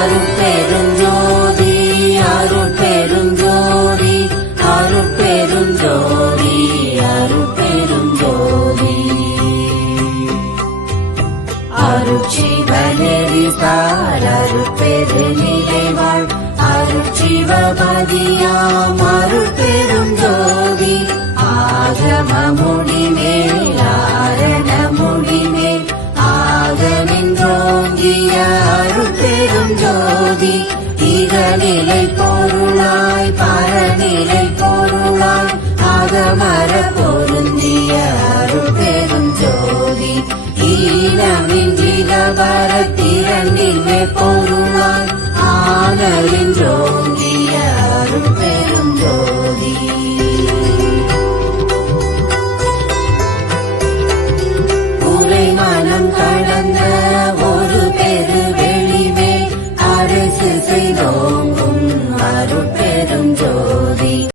அருட்பெருஞ்சோதி அருட்பெருஞ்சோதி அருட்பெருஞ்சோதி அருட்பெருஞ்சோதி அருட்சிவநெறிசார் அருட்பெருநிலைவாழ் அருட்சிவபதியாம் அருட்பெருஞ்சோதி ஆகம முடிமேல் ஆரண முடிமேல் ஆக நின்றோங்கிய அருட்பெருஞ்சோதி இகநிலை பொருளாய் பரநிலை பொருளாய் அகமர பொருந்திய அருட்பெருஞ்சோதி ஈனமின்றிலவர திறனில்மை பொருளாய் ஆனலின்றோங்கிய அருட்பெருஞ்சோதி உரை மனம் கடந்த ஒரு பெரு வெளிமே அரசு செய்தோங்கும் அருட்பெருஞ்சோதி